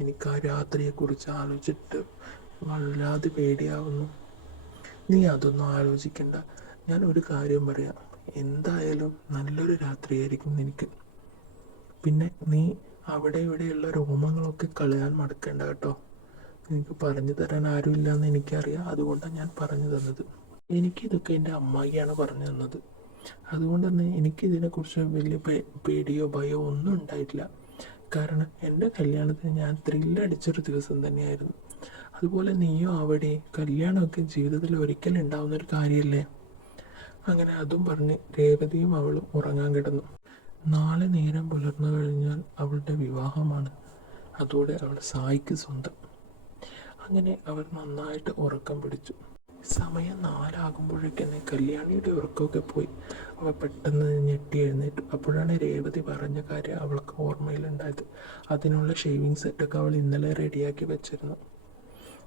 എനിക്ക് ആ രാത്രിയെക്കുറിച്ച് ആലോചിച്ചിട്ട് വല്ലാതെ പേടിയാവുന്നു. നീ അതൊന്നും ആലോചിക്കണ്ട. ഞാൻ ഒരു കാര്യം പറയാം. എന്തായാലും നല്ലൊരു രാത്രിയായിരിക്കും എനിക്ക് പിന്നെ നീ അവിടെ ഇവിടെയുള്ള രോമങ്ങളൊക്കെ കളയാൻ മടക്കണ്ട കേട്ടോ. എനിക്ക് പറഞ്ഞു തരാൻ ആരുമില്ലെന്ന് എനിക്കറിയാം. അതുകൊണ്ടാണ് ഞാൻ പറഞ്ഞു തന്നത്. എനിക്കിതൊക്കെ എന്റെ അമ്മായിയാണ് പറഞ്ഞു തന്നത്. അതുകൊണ്ട് തന്നെ എനിക്കിതിനെക്കുറിച്ച് വലിയ പേടിയോ ഭയമോ ഒന്നും ഉണ്ടായിട്ടില്ല. കാരണം എന്റെ കല്യാണത്തിന് ഞാൻ ത്രില്ലടിച്ചൊരു ദിവസം തന്നെയായിരുന്നു. അതുപോലെ നീയോ അവിടെ കല്യാണമൊക്കെ ജീവിതത്തിൽ ഒരിക്കലും ഉണ്ടാവുന്ന ഒരു കാര്യമല്ലേ? അങ്ങനെ അതും പറഞ്ഞ് രേവതിയും അവളും ഉറങ്ങാൻ കിടന്നു. നാളെ നേരം പുലർന്നു കഴിഞ്ഞാൽ അവളുടെ വിവാഹമാണ്. അതോടെ അവൾ സായിക്ക് സ്വന്തം. അങ്ങനെ അവർ നന്നായിട്ട് ഉറക്കം പിടിച്ചു. സമയം നാലാകുമ്പോഴേക്കന്നെ കല്യാണിയുടെ ഉറക്കമൊക്കെ പോയി. അവൾ പെട്ടെന്ന് ഞെട്ടി എഴുന്നേറ്റു. അപ്പോഴാണ് രേവതി പറഞ്ഞ കാര്യം അവൾക്ക് ഓർമ്മയിലുണ്ടായത്. അതിനുള്ള ഷേവിങ് സെറ്റൊക്കെ അവൾ ഇന്നലെ റെഡിയാക്കി വെച്ചിരുന്നു.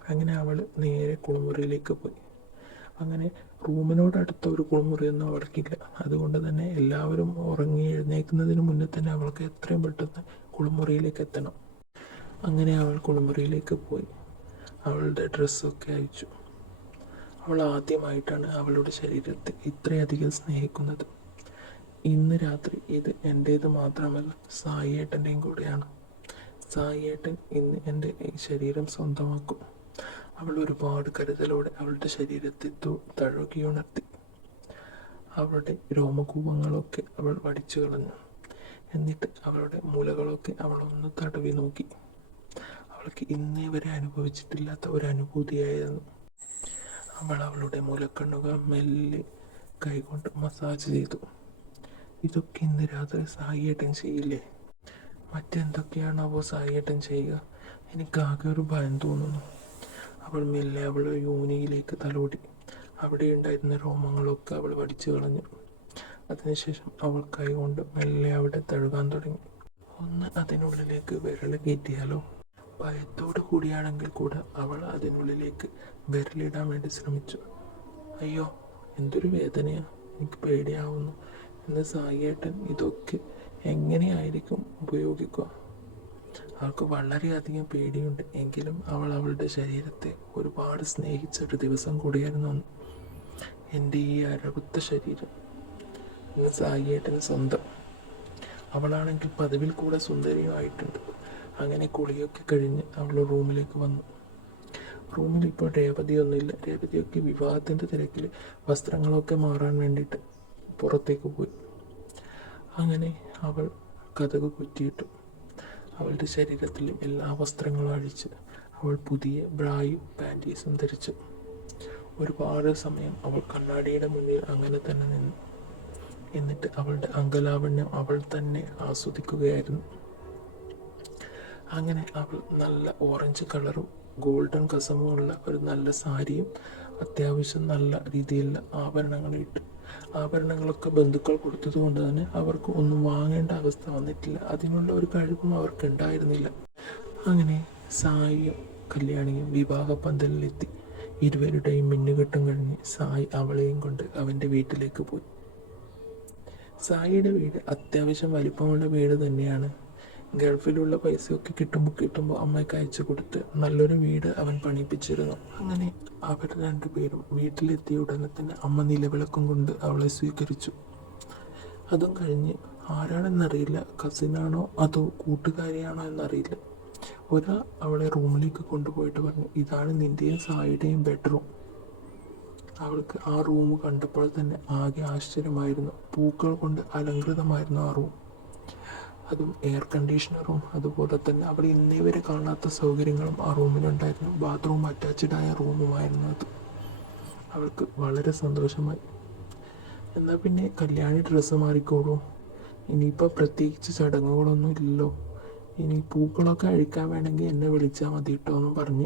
അങ്ങനെ അവൾ നേരെ കുളിമുറിയിലേക്ക് പോയി. അങ്ങനെ റൂമിനോടടുത്ത ഒരു കുളിമുറിയൊന്നും അവൾക്കില്ല അതുകൊണ്ട് തന്നെ എല്ലാവരും ഉറങ്ങി എഴുന്നേൽക്കുന്നതിന് മുന്നേ തന്നെ അവൾക്ക് എത്രയും പെട്ടെന്ന് കുളിമുറിയിലേക്ക് എത്തണം. അങ്ങനെ അവൾ കുളിമുറിയിലേക്ക് പോയി. അവളുടെ ഡ്രസ്സൊക്കെ അയച്ചു അവൾ ആദ്യമായിട്ടാണ് അവളുടെ ശരീരത്തെ ഇത്രയധികം സ്നേഹിക്കുന്നത്. ഇന്ന് രാത്രി ഇത് എന്റേത് മാത്രമല്ല സായിയേട്ടന്റെയും കൂടെയാണ്. സായിയേട്ടൻ ഇന്ന് എന്റെ ശരീരം സ്വന്തമാക്കും. അവൾ ഒരുപാട് കരുതലോടെ അവളുടെ ശരീരത്തെ തഴുകിയുണർത്തി അവളുടെ രോമകൂപങ്ങളൊക്കെ അവൾ വടിച്ചു കളഞ്ഞു. എന്നിട്ട് അവളുടെ മൂലകളൊക്കെ അവൾ ഒന്ന് തടവി നോക്കി. അവൾക്ക് ഇന്നേ വരെ അനുഭവിച്ചിട്ടില്ലാത്ത ഒരു അനുഭൂതിയായിരുന്നു. അവൾ അവളുടെ മുലക്കണ്ണുകൾ മെല്ലെ കൈകൊണ്ട് മസാജ് ചെയ്തു. ഇതൊക്കെ ഇന്ന് രാത്രി സായിയേട്ടൻ ചെയ്യില്ലേ? മറ്റെന്തൊക്കെയാണാവോ സായിയേട്ടൻ ചെയ്യുക? എനിക്ക് ആകെ ഒരു ഭയം തോന്നുന്നു. അവൾ മെല്ലെ അവളുടെ യോനിയിലേക്ക് തലോടി. അവിടെ ഉണ്ടായിരുന്ന രോമങ്ങളൊക്കെ അവൾ വടിച്ചു കളഞ്ഞു. അതിനുശേഷം അവൾ കൈകൊണ്ട് മെല്ലെ അവിടെ തഴുകാൻ തുടങ്ങി. ഒന്ന് അതിനുള്ളിലേക്ക് വിരൽ കയറ്റിയാലോ? ഭയത്തോടു കൂടിയാണെങ്കിൽ കൂടെ അവൾ അതിനുള്ളിലേക്ക് വിരലിടാൻ വേണ്ടി ശ്രമിച്ചു. അയ്യോ എന്തൊരു വേദനയാണ് എനിക്ക് പേടിയാവുന്നു. എന്ന് സായിയേട്ടൻ ഇതൊക്കെ എങ്ങനെയായിരിക്കും ഉപയോഗിക്കുക? അവൾക്ക് വളരെയധികം പേടിയുണ്ട്. എങ്കിലും അവൾ അവളുടെ ശരീരത്തെ ഒരുപാട് സ്നേഹിച്ച ഒരു ദിവസം കൂടിയായിരുന്നു എന്റെ ഈ അരകുത്ത ശരീരം. ഇന്ന് സായിയേട്ടന് സ്വന്തം. അവളാണെങ്കിൽ പതിവിൽ കൂടെ സുന്ദരിയുമായിട്ടുണ്ട് അങ്ങനെ കുളിയൊക്കെ കഴിഞ്ഞ് അവൾ റൂമിലേക്ക് വന്നു. റൂമിൽ ഇപ്പോൾ രേവതിയൊന്നുമില്ല. രേവതിയൊക്കെ വിവാഹത്തിന്റെ തിരക്കിൽ വസ്ത്രങ്ങളൊക്കെ മാറാൻ വേണ്ടിയിട്ട് പുറത്തേക്ക് പോയി. അങ്ങനെ അവൾ കഥക് കുറ്റിയിട്ടു. അവളുടെ ശരീരത്തിലും എല്ലാ വസ്ത്രങ്ങളും അഴിച്ച് അവൾ പുതിയ ബ്രായും പാന്റീസും ധരിച്ചു. ഒരുപാട് സമയം അവൾ കണ്ണാടിയുടെ മുന്നിൽ അങ്ങനെ തന്നെ നിന്നു. എന്നിട്ട് അവളുടെ അങ്കലാവണ്യം അവൾ തന്നെ ആസ്വദിക്കുകയായിരുന്നു. അങ്ങനെ അവൾ നല്ല ഓറഞ്ച് കളറും ഗോൾഡൻ കസമുള്ള ഒരു നല്ല സാരിയും അത്യാവശ്യം നല്ല രീതിയിലുള്ള ആഭരണങ്ങൾ ഇട്ടു ആഭരണങ്ങളൊക്കെ ബന്ധുക്കൾ കൊടുത്തത് കൊണ്ട് തന്നെ അവർക്ക് ഒന്നും വാങ്ങേണ്ട അവസ്ഥ വന്നിട്ടില്ല. അതിനുള്ള ഒരു കഴിവും അവർക്ക് ഉണ്ടായിരുന്നില്ല. അങ്ങനെ സായിയും കല്യാണിയും വിവാഹ പന്തലിലെത്തി. ഇരുവരുടെയും മിന്നുകെട്ടും കഴിഞ്ഞ് സായി അവളെയും കൊണ്ട് അവന്റെ വീട്ടിലേക്ക് പോയി. സായിയുടെ വീട് അത്യാവശ്യം വലിപ്പമുള്ള വീട് തന്നെയാണ്. ഗൾഫിലുള്ള പൈസയൊക്കെ കിട്ടുമ്പോൾ കിട്ടുമ്പോൾ അമ്മയ്ക്ക് അയച്ചു കൊടുത്ത് നല്ലൊരു വീട് അവൻ പണിപ്പിച്ചിരുന്നു അങ്ങനെ അവർ രണ്ടുപേരും വീട്ടിലെത്തിയ ഉടനെ തന്നെ അമ്മ നിലവിളക്കം കൊണ്ട് അവളെ സ്വീകരിച്ചു. അതും കഴിഞ്ഞ് ആരാണെന്നറിയില്ല കസിനാണോ അതോ കൂട്ടുകാരിയാണോ എന്നറിയില്ല. ഒരാൾ അവളെ റൂമിലേക്ക് കൊണ്ടുപോയിട്ട് പറഞ്ഞു ഇതാണ് നിന്റെയും സായിയുടെയും ബെഡ്റൂം അവൾക്ക് ആ റൂം കണ്ടപ്പോൾ തന്നെ ആകെ ആശ്ചര്യമായിരുന്നു. പൂക്കൾ കൊണ്ട് അലങ്കൃതമായിരുന്നു ആ റൂം അതും എയർ കണ്ടീഷണറും അതുപോലെ തന്നെ അവിടെ ഇന്നേ വരെ കാണാത്ത സൗകര്യങ്ങളും ആ റൂമിലുണ്ടായിരുന്നു. ബാത്റൂം അറ്റാച്ച്ഡ് ആയ റൂമുമായിരുന്നു അത്. അവൾക്ക് വളരെ സന്തോഷമായി. എന്നാൽ പിന്നെ കല്യാണി ഡ്രസ്സ് മാറിക്കോളൂ. ഇനിയിപ്പോൾ പ്രത്യേകിച്ച് ചടങ്ങുകളൊന്നും ഇല്ലല്ലോ. ഇനി പൂക്കളൊക്കെ അഴിക്കാൻ വേണമെങ്കിൽ എന്നെ വിളിച്ചാൽ മതി കേട്ടോ എന്ന് പറഞ്ഞ്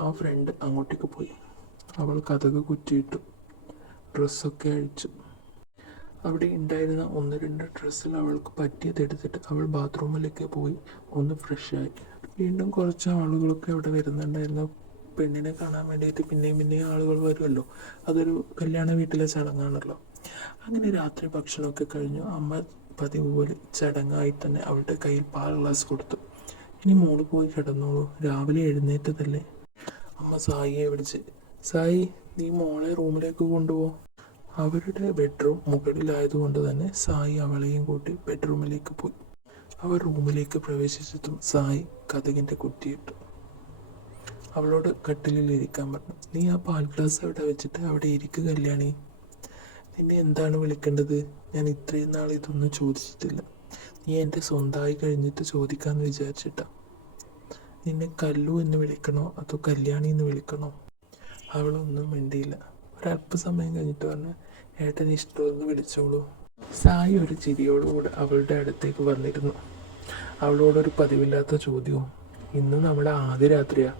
ആ ഫ്രണ്ട് അങ്ങോട്ടേക്ക് പോയി. അവൾ കഥക് കുറ്റിയിട്ടു. ഡ്രസ്സൊക്കെ അഴിച്ചു. അവിടെ ഉണ്ടായിരുന്ന ഒന്ന് രണ്ട് ഡ്രസ്സിൽ അവൾക്ക് പറ്റിയത് എടുത്തിട്ട് അവൾ ബാത്റൂമിലേക്ക് പോയി. ഒന്ന് ഫ്രഷായി വീണ്ടും കുറച്ച് ആളുകളൊക്കെ അവിടെ വരുന്നുണ്ടായിരുന്നു. പെണ്ണിനെ കാണാൻ വേണ്ടിയിട്ട് പിന്നെയും പിന്നെയും ആളുകൾ വരുമല്ലോ. അതൊരു കല്യാണ വീട്ടിലെ ചടങ്ങാണല്ലോ. അങ്ങനെ രാത്രി ഭക്ഷണമൊക്കെ കഴിഞ്ഞു. അമ്മ പതിവ് പോലെ ചടങ്ങായി തന്നെ അവളുടെ കയ്യിൽ പാൽ ഗ്ലാസ് കൊടുത്തു. ഇനി മോൾ പോയി കിടന്നോളൂ. രാവിലെ എഴുന്നേറ്റതല്ലേ? അമ്മ സായിയെ വിളിച്ച് സായി നീ മോളെ റൂമിലേക്ക് കൊണ്ടുപോ. അവരുടെ ബെഡ്റൂം മുകളിലായതുകൊണ്ട് തന്നെ സായി അവളെയും കൂട്ടി ബെഡ്റൂമിലേക്ക് പോയി. അവർ റൂമിലേക്ക് പ്രവേശിച്ചതും സായി കഥകിന്റെ കുറ്റിയിട്ടു അവളോട് കട്ടിലിൽ ഇരിക്കാൻ പറഞ്ഞു. നീ ആ പാൽ ഗ്ലാസ് അവിടെ വെച്ചിട്ട് അവിടെ ഇരിക്കുക കല്യാണി. നിന്നെ എന്താണ് വിളിക്കേണ്ടത്? ഞാൻ ഇത്രയും നാൾ ഇതൊന്നും ചോദിച്ചിട്ടില്ല. നീ എന്റെ സ്വന്തമായി കഴിഞ്ഞിട്ട് ചോദിക്കാമെന്ന് വിചാരിച്ചിട്ടാ. നിന്നെ കല്ലു എന്ന് വിളിക്കണോ? അതോ കല്യാണി എന്ന് വിളിക്കണോ? അവളൊന്നും മിണ്ടിയില്ല. ഒരല്പസമയം കഴിഞ്ഞിട്ട് പറഞ്ഞു ഏട്ടൻ ഇഷ്ടമെന്ന് വിളിച്ചോളൂ. സായി ഒരു ചിരിയോടുകൂടി അവളുടെ അടുത്തേക്ക് വന്നിരുന്നു. അവളോടൊരു പതിവില്ലാത്ത ചോദ്യവും ഇന്ന് നമ്മുടെ ആദ്യ രാത്രിയാ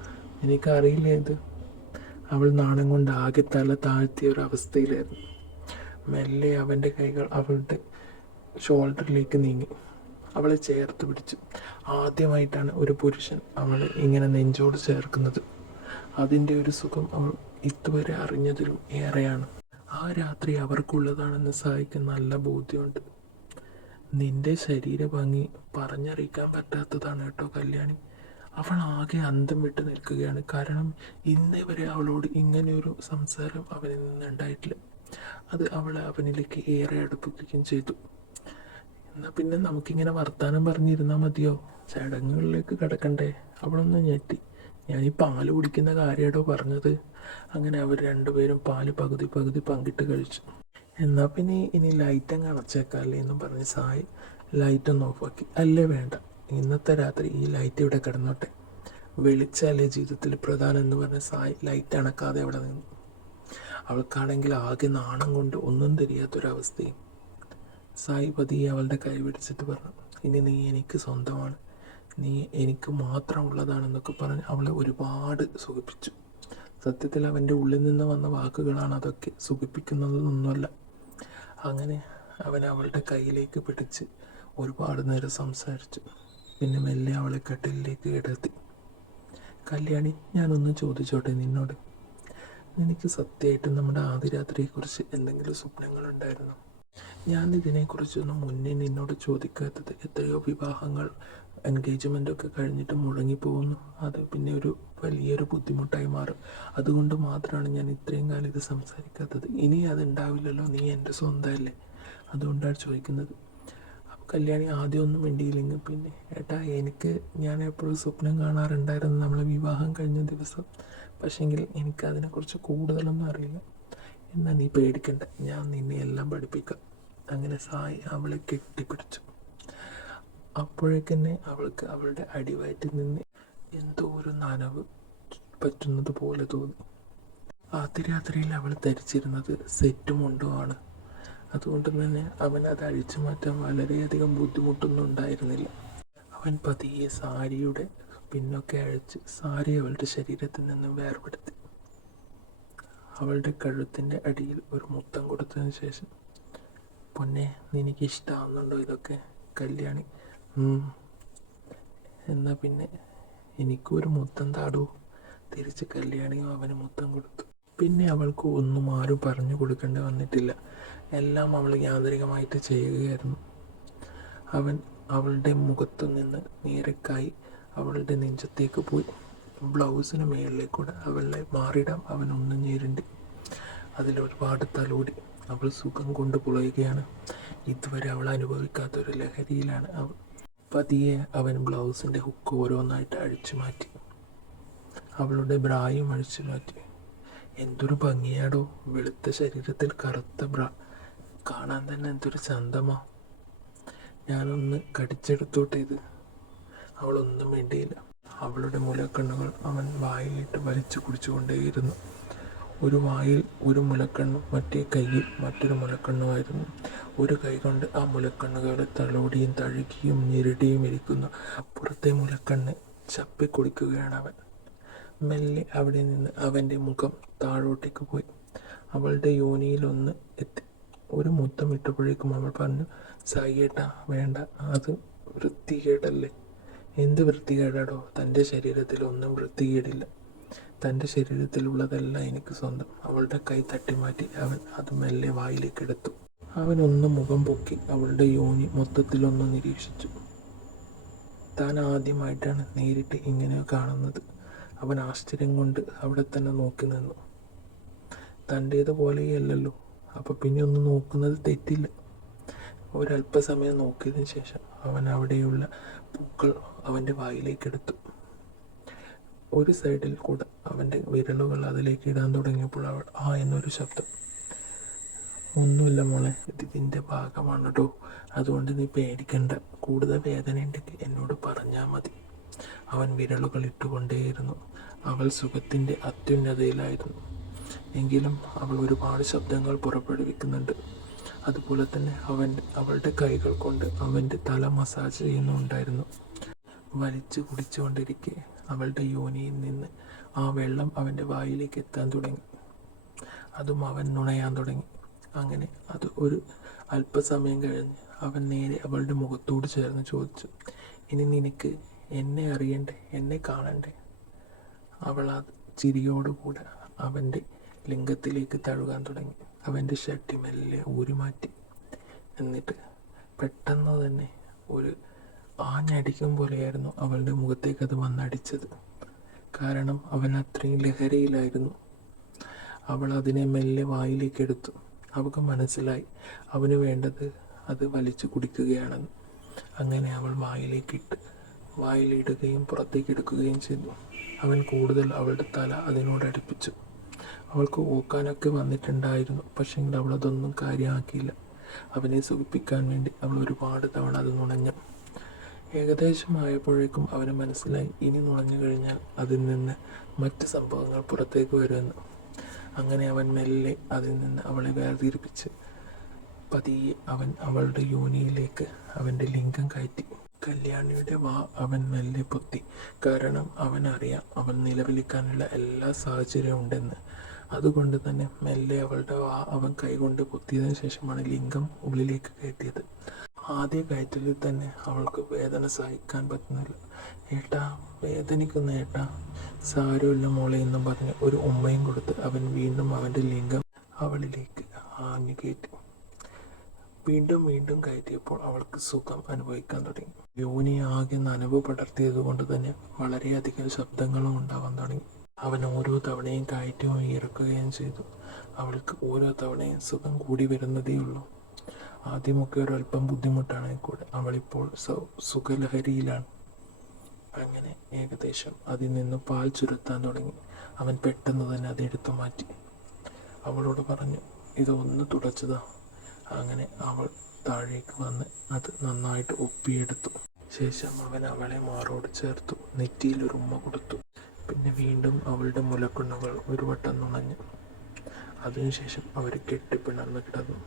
എനിക്കറിയില്ല ഇത്? അവൾ നാണം കൊണ്ട് ആകെ തല താഴ്ത്തിയ ഒരു അവസ്ഥയിലായിരുന്നു. മെല്ലെ അവന്റെ കൈകൾ അവളുടെ ഷോൾഡറിലേക്ക് നീങ്ങി. അവളെ ചേർത്ത് പിടിച്ചു. ആദ്യമായിട്ടാണ് ഒരു പുരുഷൻ അവളെ ഇങ്ങനെ നെഞ്ചോട് ചേർക്കുന്നത്. അതിന്റെ ഒരു സുഖം അവൾ ഇതുവരെ അറിഞ്ഞതിലും ഏറെയാണ്. ആ രാത്രി അവർക്കുള്ളതാണെന്ന് സഹായിക്ക് നല്ല ബോധ്യമുണ്ട്. നിന്റെ ശരീരഭംഗി പറഞ്ഞറിയിക്കാൻ പറ്റാത്തതാണ് കേട്ടോ കല്യാണി. അവൾ ആകെ അന്തം വിട്ട് നിൽക്കുകയാണ്. കാരണം ഇന്നേ വരെ അവളോട് ഇങ്ങനെയൊരു സംസാരം അവനിൽ നിന്നുണ്ടായിട്ടില്ല. അത് അവളെ അവനിലേക്ക് ഏറെ അടുപ്പിക്കുകയും ചെയ്തു. എന്നാൽ പിന്നെ നമുക്കിങ്ങനെ വർത്താനം പറഞ്ഞിരുന്നാൽ മതിയോ? ചടങ്ങുകളിലേക്ക് കിടക്കണ്ടേ? അവളൊന്ന് ഞെട്ടി. ഞാൻ ഈ പാൽ കുടിക്കുന്ന കാര്യമായിട്ടോ പറഞ്ഞത്? അങ്ങനെ അവർ രണ്ടുപേരും പാൽ പകുതി പകുതി പങ്കിട്ട് കഴിച്ചു. എന്നാൽ പിന്നെ ഇനി ലൈറ്റ് അങ്ങ് അടച്ചേക്കാല്ലേ എന്നും പറഞ്ഞ് സായി ലൈറ്റ് ഒന്ന് ഓഫാക്കി അല്ലേ വേണ്ട ഇന്നത്തെ രാത്രി ഈ ലൈറ്റ് ഇവിടെ കിടന്നോട്ടെ. വെളിച്ചല്ലേ ജീവിതത്തിൽ പ്രധാനം എന്ന് പറഞ്ഞ സായി ലൈറ്റ് അണക്കാതെ അവിടെ നിന്നു. അവൾക്കാണെങ്കിൽ ആകെ നാണം കൊണ്ട് ഒന്നും തിരിയാത്തൊരവസ്ഥയും. സായി പതിയെ അവളുടെ കൈ പിടിച്ചിട്ട് പറഞ്ഞു ഇനി നീ എനിക്ക് സ്വന്തമാണ്. നീ എനിക്ക് മാത്രമുള്ളതാണെന്നൊക്കെ പറഞ്ഞ് അവളെ ഒരുപാട് സുഖിപ്പിച്ചു. സത്യത്തിൽ അവന്റെ ഉള്ളിൽ നിന്ന് വന്ന വാക്കുകളാണ് അതൊക്കെ സുഖിപ്പിക്കുന്നതൊന്നുമല്ല. അങ്ങനെ അവൻ അവളുടെ കയ്യിലേക്ക് പിടിച്ച് ഒരുപാട് നേരം സംസാരിച്ചു. പിന്നെ മെല്ലെ അവളെ കട്ടിലേക്ക് കിടത്തി. കല്യാണി ഞാനൊന്ന് ചോദിച്ചോട്ടെ നിന്നോട്. നിനക്ക് സത്യമായിട്ടും നമ്മുടെ ആദ്യരാത്രിയെക്കുറിച്ച് എന്തെങ്കിലും സ്വപ്നങ്ങളുണ്ടായിരുന്നോ? ഞാൻ ഇതിനെക്കുറിച്ചൊന്നും മുന്നേ നിന്നോട് ചോദിക്കാത്തത് എത്രയോ വിവാഹങ്ങൾ എൻഗേജ്മെന്റൊക്കെ കഴിഞ്ഞിട്ട് മുടങ്ങിപ്പോകുന്നു. അത് പിന്നെ ഒരു വലിയൊരു ബുദ്ധിമുട്ടായി മാറും. അതുകൊണ്ട് മാത്രമാണ് ഞാൻ ഇത്രയും കാലം ഇത് സംസാരിക്കാത്തത്. ഇനി അത് ഉണ്ടാവില്ലല്ലോ നീ എന്റെ സ്വന്തമല്ലേ? അതുകൊണ്ടാണ് ചോദിക്കുന്നത്. അപ്പോൾ കല്യാണി ആദ്യം ഒന്നും വേണ്ടിയില്ലെങ്കിൽ പിന്നെ ഏട്ടാ എനിക്ക് ഞാൻ എപ്പോഴും സ്വപ്നം കാണാറുണ്ടായിരുന്നു നമ്മളെ വിവാഹം കഴിഞ്ഞ ദിവസം. പക്ഷെങ്കിൽ എനിക്കതിനെക്കുറിച്ച് കൂടുതലൊന്നും അറിയില്ല. എന്നാൽ നീ പേടിക്കണ്ട ഞാൻ നിന്നെ എല്ലാം പഠിപ്പിക്കാം. അങ്ങനെ സായി അവളെ കെട്ടിപ്പിടിച്ചു. അപ്പോഴേക്കന്നെ അവൾക്ക് അവളുടെ അടിവയറ്റിൽ നിന്ന് എന്തോ ഒരു നനവ് പറ്റുന്നത് പോലെ തോന്നി. ആദ്യ രാത്രിയിൽ അവൾ ധരിച്ചിരുന്നത് സെറ്റും ആണ്. അതുകൊണ്ട് തന്നെ അവൻ അത് അഴിച്ചു മാറ്റാൻ വളരെയധികം ബുദ്ധിമുട്ടൊന്നും ഉണ്ടായിരുന്നില്ല അവൻ പതിയെ സാരിയുടെ പിന്നൊക്കെ അഴിച്ച് സാരി അവളുടെ ശരീരത്തിൽ നിന്ന് വേർപെടുത്തി. അവളുടെ കഴുത്തിന്റെ അടിയിൽ ഒരു മുത്തം കൊടുത്തതിന് ശേഷം പൊന്നെ നിനക്ക് ഇഷ്ടമാവുന്നുണ്ടോ ഇതൊക്കെ? കല്യാണി. എന്നാ പിന്നെ എനിക്കൊരു മുത്തം താടൂ. തിരിച്ച് കല്യാണിയും അവന് മുത്തം കൊടുത്തു. പിന്നെ അവൾക്ക് ഒന്നും ആരും പറഞ്ഞു കൊടുക്കേണ്ടി വന്നിട്ടില്ല. എല്ലാം അവൾ യാന്ത്രികമായിട്ട് ചെയ്യുകയായിരുന്നു. അവൻ അവളുടെ മുഖത്തു നിന്ന് നേരക്കായി അവളുടെ നെഞ്ചത്തേക്ക് പോയി. ബ്ലൗസിന് മേളിലേക്കൂടെ അവളെ മാറിയിടാം അവൻ ഒന്നും ഞെരുണ്ടി. അതിലൊരുപാട് തലോടി. അവൾ സുഖം കൊണ്ട് പുളയുകയാണ്. ഇതുവരെ അവൾ അനുഭവിക്കാത്തൊരു ലഹരിയിലാണ് അവൾ. പതിയെ അവൻ ബ്ലൗസിന്റെ ഹുക്ക് ഓരോന്നായിട്ട് അഴിച്ചു മാറ്റി. അവളുടെ ബ്രായും അഴിച്ചു മാറ്റി. എന്തൊരു ഭംഗിയാടോ. വെളുത്ത ശരീരത്തിൽ കറുത്ത ബ്ര. കാണാൻ തന്നെ എന്തൊരു ചന്തമാ. ഞാനൊന്ന് കടിച്ചെടുത്തോട്ടെ ഇത്. അവളൊന്നും വേണ്ടിയില്ല അവളുടെ മുലക്കണ്ണുകൾ അവൻ വായിലിട്ട് വലിച്ചു കുടിച്ചുകൊണ്ടേയിരുന്നു. ഒരു വായിൽ ഒരു മുലക്കണ്ണും മറ്റേ കയ്യിൽ മറ്റൊരു മുലക്കണ്ണുമായിരുന്നു. ഒരു കൈ കൊണ്ട് ആ മുലക്കണ്ണുകളെ തലോടിയും തഴുകിയും ഞെരുടിയും ഇരിക്കുന്നു. അപ്പുറത്തെ മുലക്കണ്ണ് ചപ്പിക്കുടിക്കുകയാണ് അവൻ മെല്ലെ അവിടെ നിന്ന് അവന്റെ മുഖം താഴോട്ടേക്ക് പോയി. അവളുടെ യോനിയിലൊന്ന് എത്തി. ഒരു മുത്തം ഇട്ടപ്പോഴേക്കും അവൾ പറഞ്ഞു സായിയേട്ടാ വേണ്ട. അത് വൃത്തികേടല്ലേ? എന്ത് വൃത്തികേടാടോ? തന്റെ ശരീരത്തിൽ ഒന്നും വൃത്തികേടില്ല. തന്റെ ശരീരത്തിലുള്ളതെല്ലാം എനിക്ക് സ്വന്തം. അവളുടെ കൈ തട്ടിമാറ്റി അവൻ അത് മെല്ലെ വായിലേക്ക് എടുത്തു. അവൻ ഒന്ന് മുഖം പൊക്കി അവളുടെ യോനി മൊത്തത്തിലൊന്ന് നിരീക്ഷിച്ചു. താൻ ആദ്യമായിട്ടാണ് നേരിട്ട് ഇങ്ങനെ കാണുന്നത്. അവൻ ആശ്ചര്യം കൊണ്ട് അവിടെ തന്നെ നോക്കി നിന്നു. തന്റേത് പോലെയല്ലല്ലോ അപ്പോൾ പിന്നെ ഒന്ന് നോക്കുന്നത് തെറ്റില്ല. ഒരല്പസമയം നോക്കിയതിന് ശേഷം അവൻ അവിടെയുള്ള പൂക്കൾ അവന്റെ വായിലേക്ക് എടുത്തു. ഒരു സൈഡിൽ കൂടെ അവന്റെ വിരലുകൾ അതിലേക്ക് ഇടാൻ തുടങ്ങിയപ്പോൾ അവൾ ആ എന്നൊരു ശബ്ദം. ഒന്നുമില്ല മോളെ ഇത് ഇതിന്റെ ഭാഗമാണ് കേട്ടോ അതുകൊണ്ട് നീ പേടിക്കണ്ട. കൂടുതൽ വേദന ഉണ്ടെങ്കിൽ എന്നോട് പറഞ്ഞാൽ മതി. അവൻ വിരലുകൾ ഇട്ടുകൊണ്ടേയിരുന്നു. അവൾ സുഖത്തിന്റെ അത്യുന്നതയിലായിരുന്നു. എങ്കിലും അവൾ ഒരുപാട് ശബ്ദങ്ങൾ പുറപ്പെടുവിക്കുന്നുണ്ട്. അതുപോലെ തന്നെ അവൻ അവളുടെ കൈകൾ കൊണ്ട് അവന്റെ തല മസാജ് ചെയ്യുന്നുണ്ടായിരുന്നു. വലിച്ചു കുടിച്ചുകൊണ്ടിരിക്കെ അവളുടെ യോനിയിൽ നിന്ന് ആ വെള്ളം അവന്റെ വായിലേക്ക് എത്താൻ തുടങ്ങി. അതും അവൻ നുണയാൻ തുടങ്ങി. അങ്ങനെ അത് ഒരു അല്പസമയം കഴിഞ്ഞ് അവൻ നേരെ അവളുടെ മുഖത്തോട് ചേർന്ന് ചോദിച്ചു ഇനി നിനക്ക് എന്നെ അറിയണ്ടേ? എന്നെ കാണണ്ടേ? അവൾ ആ ചിരിയോടുകൂടെ അവന്റെ ലിംഗത്തിലേക്ക് തഴുകാൻ തുടങ്ങി. അവന്റെ ഷട്ടി മെല്ലെ ഊരിമാറ്റി. എന്നിട്ട് പെട്ടെന്ന് തന്നെ ഒരു ആഞ്ഞടിക്കും പോലെയായിരുന്നു അവളുടെ മുഖത്തേക്ക് അത് വന്നടിച്ചത്. കാരണം അവൻ അത്രയും ലഹരിയിലായിരുന്നു. അവൾ അതിനെ മെല്ലെ വായിലേക്ക് എടുത്തു അവൾക്ക് മനസ്സിലായി അവന് വേണ്ടത് അത് വലിച്ചു കുടിക്കുകയാണെന്ന്. അങ്ങനെ അവൾ വായിലേക്കിട്ട് വായിലിടുകയും പുറത്തേക്ക് എടുക്കുകയും ചെയ്തു. അവൻ കൂടുതൽ അവളുടെ തല അതിനോട് അടുപ്പിച്ചു. അവൾക്ക് ഓക്കാനൊക്കെ വന്നിട്ടുണ്ടായിരുന്നു പക്ഷെങ്കിൽ അവൾ അതൊന്നും കാര്യമാക്കിയില്ല. അവനെ സുഖിപ്പിക്കാൻ വേണ്ടി അവൾ ഒരുപാട് തവണ അത് നുണഞ്ഞു. ഏകദേശം ആയപ്പോഴേക്കും അവന് മനസ്സിലായി. ഇനി നുഴഞ്ഞു കഴിഞ്ഞാൽ അതിൽ നിന്ന് മറ്റ് സംഭവങ്ങൾ പുറത്തേക്ക് വരുമെന്ന്. അങ്ങനെ അവൻ മെല്ലെ അതിൽ നിന്ന് അവളെ വേർതിരിപ്പിച്ച് പതിയെ അവൻ അവളുടെ യോനിയിലേക്ക് അവന്റെ ലിംഗം കയറ്റി. കല്യാണിയുടെ വാ അവൻ മെല്ലെ പൊത്തി. കാരണം അവൻ അറിയാം അവൾ നിലവിളിക്കാനുള്ള എല്ലാ സാഹചര്യവും ഉണ്ടെന്ന്. അതുകൊണ്ട് തന്നെ മെല്ലെ അവളുടെ വാ അവൻ കൈകൊണ്ട് പൊത്തിയതിനു ശേഷമാണ് ലിംഗം ഉള്ളിലേക്ക് കയറ്റിയത്. ആദ്യ കയറ്റലിൽ തന്നെ അവൾക്ക് വേദന സഹിക്കാൻ പറ്റുന്നില്ല. ഏട്ടാ വേദനിക്കുന്ന ഏട്ടാ സാരമില്ല മോളെ എന്നും പറഞ്ഞ് ഒരു ഉമ്മയും കൊടുത്ത് അവൻ വീണ്ടും അവന്റെ ലിംഗം അവളിലേക്ക് ആഞ്ഞു കയറ്റി. വീണ്ടും വീണ്ടും കയറ്റിയപ്പോൾ അവൾക്ക് സുഖം അനുഭവിക്കാൻ തുടങ്ങി. യോനി ആകെ നനവ് പടർത്തിയത് കൊണ്ട് തന്നെ വളരെയധികം ശബ്ദങ്ങളും ഉണ്ടാവാൻ തുടങ്ങി. അവൻ ഓരോ തവണയും കയറ്റുകയും ഇറക്കുകയും ചെയ്തു. അവൾക്ക് ഓരോ തവണയും സുഖം കൂടി വരുന്നതേ ഉള്ളൂ ആദ്യമൊക്കെ ഒരല്പം ബുദ്ധിമുട്ടാണ് കൂടെ. അവളിപ്പോൾ സുഖലഹരിയിലാണ്. അങ്ങനെ ഏകദേശം അതിൽ നിന്ന് പാൽ ചുരത്താൻ തുടങ്ങി. അവൻ പെട്ടെന്ന് തന്നെ അത് എടുത്തു മാറ്റി. അവളോട് പറഞ്ഞു ഇത് ഇതൊന്ന് തുടച്ചതാ. അങ്ങനെ അവൾ താഴേക്ക് വന്ന് അത് നന്നായിട്ട് ഒപ്പിയെടുത്തു. ശേഷം അവൻ അവളെ മാറോട് ചേർത്തു. നെറ്റിയിൽ ഒരു ഉമ്മ കൊടുത്തു. പിന്നെ വീണ്ടും അവളുടെ മുലക്കുണ്ണുകൾ ഒരു വട്ടം നുണഞ്ഞു. അതിനുശേഷം അവർ കെട്ടിപ്പിണർന്ന് കിടന്നു.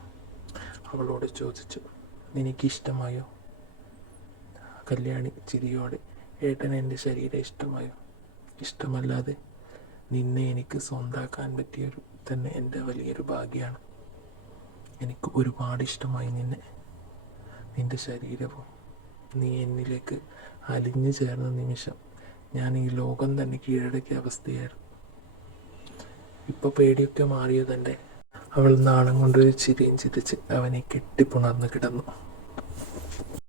അവളോട് ചോദിച്ചു നിനക്കിഷ്ടമായോ? കല്യാണി ചിരിയോടെ ഏട്ടൻ എന്റെ ശരീരം ഇഷ്ടമായോ? ഇഷ്ടമല്ലാതെ നിന്നെ എനിക്ക് സ്വന്താക്കാൻ പറ്റിയൊരു തന്നെ എന്റെ വലിയൊരു ഭാഗ്യമാണ് എനിക്ക് ഒരുപാട് ഇഷ്ടമായി നിന്നെ. നിന്റെ ശരീരവും നീ എന്നിലേക്ക് അലിഞ്ഞു ചേർന്ന നിമിഷം ഞാൻ ഈ ലോകം തന്നെ കീഴടക്കിയ അവസ്ഥയായിരുന്നു. ഇപ്പോൾ പേടിയൊക്കെ മാറിയതെന്റെ അവൾ നാണം കൊണ്ടൊരു ചിരിയും ചിരിച്ച് അവനെ കെട്ടിപ്പുണർന്നു കിടന്നു.